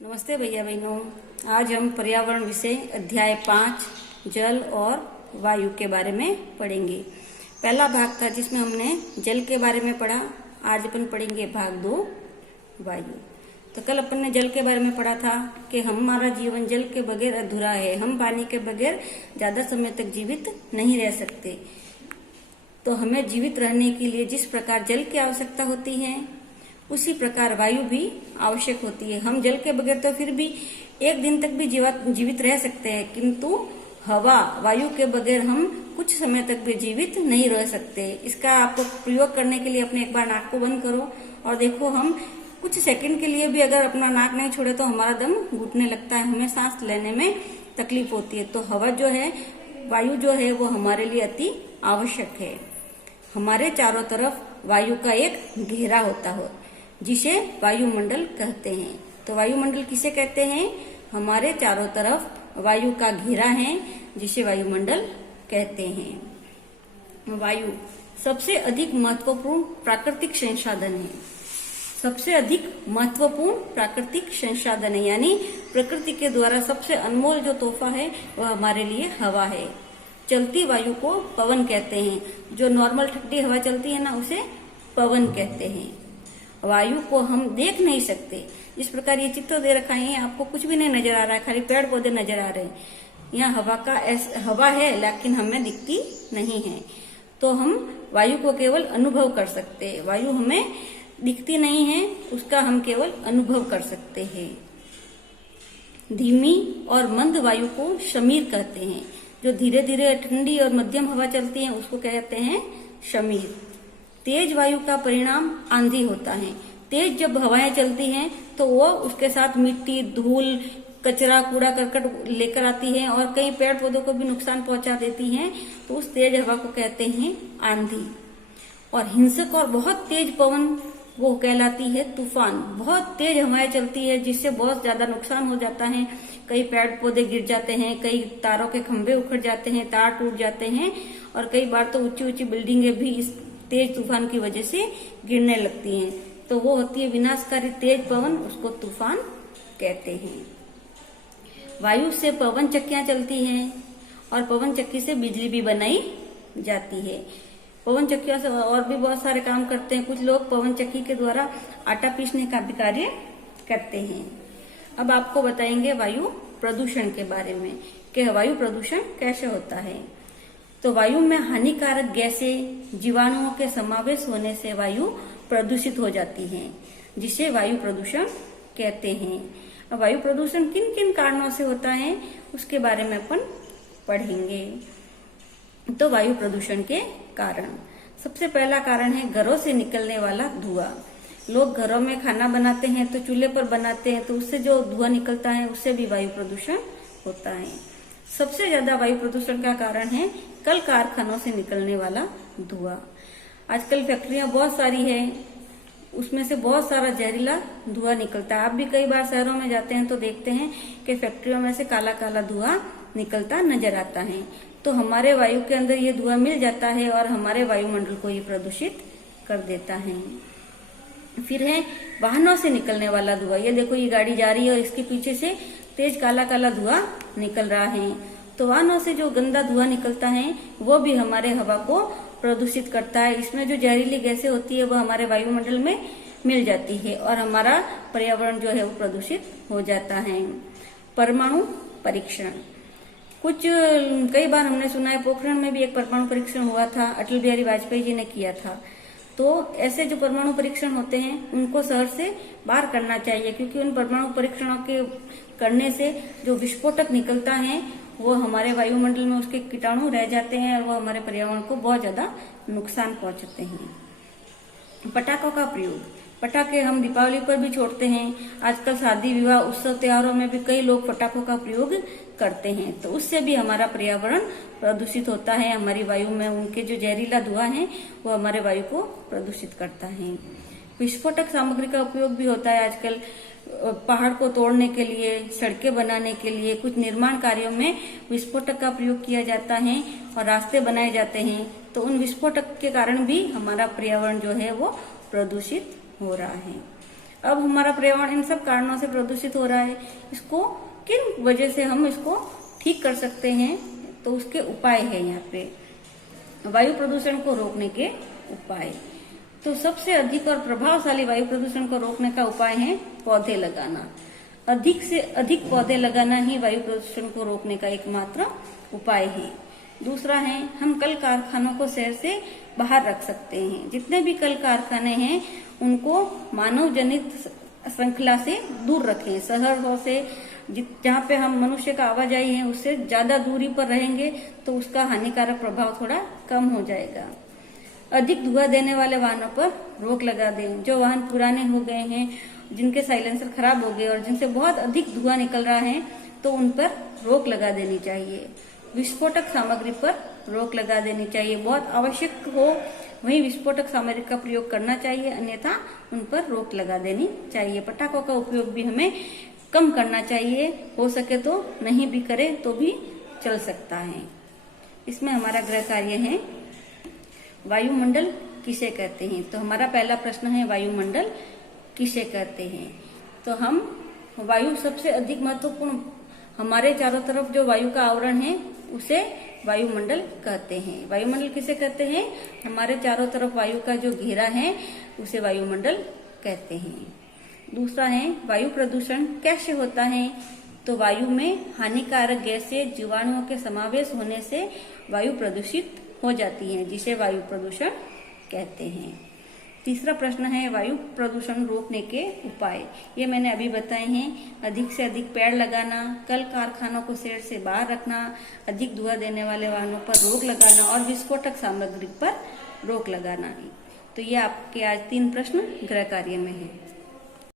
नमस्ते भैया बहनों। आज हम पर्यावरण विषय अध्याय 5 जल और वायु के बारे में पढ़ेंगे। पहला भाग था जिसमें हमने जल के बारे में पढ़ा। आज अपन पढ़ेंगे भाग 2 वायु। तो कल अपन ने जल के बारे में पढ़ा था कि हमारा जीवन जल के बगैर अधूरा है। हम पानी के बगैर ज्यादा समय तक जीवित नहीं रह सकते। तो हमें जीवित रहने के लिए जिस प्रकार जल की आवश्यकता होती है उसी प्रकार वायु भी आवश्यक होती है। हम जल के बगैर तो फिर भी एक दिन तक भी जीवित रह सकते हैं, किंतु हवा वायु के बगैर हम कुछ समय तक भी जीवित नहीं रह सकते। इसका आपको प्रयोग करने के लिए अपने एक बार नाक को बंद करो और देखो, हम कुछ सेकंड के लिए भी अगर अपना नाक नहीं छोड़े तो हमारा दम घुटने लगता है, हमें सांस लेने में तकलीफ होती है। तो हवा जो है, वायु जो है, वो हमारे लिए अति आवश्यक है। हमारे चारों तरफ वायु का एक घेरा होता है जिसे वायुमंडल कहते हैं। तो वायुमंडल किसे कहते हैं? हमारे चारों तरफ वायु का घेरा है जिसे वायुमंडल कहते हैं। वायु सबसे अधिक महत्वपूर्ण प्राकृतिक संसाधन है। सबसे अधिक महत्वपूर्ण प्राकृतिक संसाधन है, यानी प्रकृति के द्वारा सबसे अनमोल जो तोहफा है वह हमारे लिए हवा है। चलती वायु को पवन कहते हैं। जो नॉर्मल ठंडी हवा चलती है ना, उसे पवन कहते हैं। वायु को हम देख नहीं सकते। इस प्रकार ये चित्र दे रखा है, आपको कुछ भी नहीं नजर आ रहा है, खाली पेड़ पौधे नजर आ रहे हैं। यहाँ हवा है लेकिन हमें दिखती नहीं है। तो हम वायु को केवल अनुभव कर सकते हैं। वायु हमें दिखती नहीं है, उसका हम केवल अनुभव कर सकते हैं। धीमी और मंद वायु को शमीर कहते हैं। जो धीरे धीरे ठंडी और मध्यम हवा चलती है उसको कहते हैं शमीर। तेज वायु का परिणाम आंधी होता है। तेज जब हवाएं चलती हैं तो वो उसके साथ मिट्टी, धूल, कचरा, कूड़ा करकट लेकर आती है और कई पेड़ पौधों को भी नुकसान पहुंचा देती हैं। तो उस तेज हवा को कहते हैं आंधी। और हिंसक और बहुत तेज पवन वो कहलाती है तूफान। बहुत तेज हवाएं चलती है जिससे बहुत ज्यादा नुकसान हो जाता है। कई पेड़ पौधे गिर जाते हैं, कई तारों के खंभे उखड़ जाते हैं, तार टूट जाते हैं और कई बार तो ऊंची ऊंची बिल्डिंगें भी इस तेज तूफान की वजह से गिरने लगती हैं। तो वो होती है विनाशकारी तेज पवन, उसको तूफान कहते हैं। वायु से पवन चक्कियां चलती हैं और पवन चक्की से बिजली भी बनाई जाती है। पवन चक्कियों से और भी बहुत सारे काम करते हैं। कुछ लोग पवन चक्की के द्वारा आटा पीसने का भी कार्य करते हैं। अब आपको बताएंगे वायु प्रदूषण के बारे में कि वायु प्रदूषण कैसे होता है। तो वायु में हानिकारक गैसें, जीवाणुओं के समावेश होने से वायु प्रदूषित हो जाती है, जिसे वायु प्रदूषण कहते हैं। अब वायु प्रदूषण किन किन कारणों से होता है उसके बारे में अपन पढ़ेंगे। तो वायु प्रदूषण के कारण, सबसे पहला कारण है घरों से निकलने वाला धुआं। लोग घरों में खाना बनाते हैं तो चूल्हे पर बनाते हैं, तो उससे जो धुआं निकलता है उससे भी वायु प्रदूषण होता है। सबसे ज्यादा वायु प्रदूषण का कारण है कल कारखानों से निकलने वाला धुआं। आजकल फैक्ट्रियां बहुत सारी है, उसमें से बहुत सारा जहरीला धुआं निकलता है। आप भी कई बार शहरों में जाते हैं तो देखते हैं कि फैक्ट्रियों में से काला काला धुआं निकलता नजर आता है। तो हमारे वायु के अंदर ये धुआं मिल जाता है और हमारे वायुमंडल को ये प्रदूषित कर देता है। फिर है वाहनों से निकलने वाला धुआं। ये देखो, ये गाड़ी जा रही है और इसके पीछे से तेज काला काला धुआं निकल रहा है। तो वाहनों से जो गंदा धुआं निकलता है वो भी हमारे हवा को प्रदूषित करता है। इसमें जो जहरीली गैसें होती है वो हमारे वायुमंडल में मिल जाती है और हमारा पर्यावरण जो है वो प्रदूषित हो जाता है। परमाणु परीक्षण, कई बार हमने सुना है पोखरण में भी एक परमाणु परीक्षण हुआ था, अटल बिहारी वाजपेयी जी ने किया था। तो ऐसे जो परमाणु परीक्षण होते हैं उनको शहर से बाहर करना चाहिए, क्योंकि उन परमाणु परीक्षणों के करने से जो विस्फोटक निकलता है वो हमारे वायुमंडल में उसके कीटाणु रह जाते हैं और वो हमारे पर्यावरण को बहुत ज्यादा नुकसान पहुंचाते हैं। पटाखों का प्रयोग, पटाखे हम दीपावली पर भी छोड़ते हैं। आजकल शादी विवाह उत्सव त्योहारों में भी कई लोग पटाखों का प्रयोग करते हैं, तो उससे भी हमारा पर्यावरण प्रदूषित होता है। हमारी वायु में उनके जो जहरीला धुआं है वो हमारे वायु को प्रदूषित करता है। विस्फोटक सामग्री का उपयोग भी होता है आजकल, पहाड़ को तोड़ने के लिए, सड़कें बनाने के लिए, कुछ निर्माण कार्यों में विस्फोटक का प्रयोग किया जाता है और रास्ते बनाए जाते हैं। तो उन विस्फोटक के कारण भी हमारा पर्यावरण जो है वो प्रदूषित हो रहा है। अब हमारा पर्यावरण इन सब कारणों से प्रदूषित हो रहा है, इसको किन वजह से हम इसको ठीक कर सकते हैं, तो उसके उपाय है यहाँ पे वायु प्रदूषण को रोकने के उपाय। तो सबसे अधिक और प्रभावशाली वायु प्रदूषण को रोकने का उपाय है पौधे लगाना। अधिक से अधिक पौधे लगाना ही वायु प्रदूषण को रोकने का एकमात्र उपाय है। दूसरा है हम कल कारखानों को शहर से बाहर रख सकते हैं। जितने भी कल कारखाने हैं उनको मानव जनित श्रृंखला से दूर रखें। शहरों से जहाँ पे हम मनुष्य का आवाजाही है उससे ज्यादा दूरी पर रहेंगे तो उसका हानिकारक प्रभाव थोड़ा कम हो जाएगा। अधिक धुआं देने वाले वाहनों पर रोक लगा दें। जो वाहन पुराने हो गए हैं, जिनके साइलेंसर खराब हो गए और जिनसे बहुत अधिक धुआं निकल रहा है, तो उन पर रोक लगा देनी चाहिए। विस्फोटक सामग्री पर रोक लगा देनी चाहिए। बहुत आवश्यक हो वही विस्फोटक सामग्री का प्रयोग करना चाहिए, अन्यथा उन पर रोक लगा देनी चाहिए। पटाखों का उपयोग भी हमें कम करना चाहिए, हो सके तो नहीं भी करें तो भी चल सकता है। इसमें हमारा गृह कार्य है वायुमंडल किसे कहते हैं। तो हमारा पहला प्रश्न है वायुमंडल किसे कहते हैं। तो हम वायु सबसे अधिक महत्वपूर्ण, हमारे चारों तरफ जो वायु का आवरण है उसे वायुमंडल कहते हैं। वायुमंडल किसे कहते हैं, हमारे चारों तरफ वायु का जो घेरा है उसे वायुमंडल कहते हैं। दूसरा है वायु प्रदूषण कैसे होता है। तो वायु में हानिकारक गैसें, जीवाणुओं के समावेश होने से वायु प्रदूषित हो जाती है, जिसे वायु प्रदूषण कहते हैं। तीसरा प्रश्न है वायु प्रदूषण रोकने के उपाय। ये मैंने अभी बताए हैं। अधिक से अधिक पेड़ लगाना, कल कारखानों को शहर से बाहर रखना, अधिक धुआं देने वाले वाहनों पर रोक लगाना और विस्फोटक सामग्री पर रोक लगाना। तो ये आपके आज 3 प्रश्न गृह कार्य में है।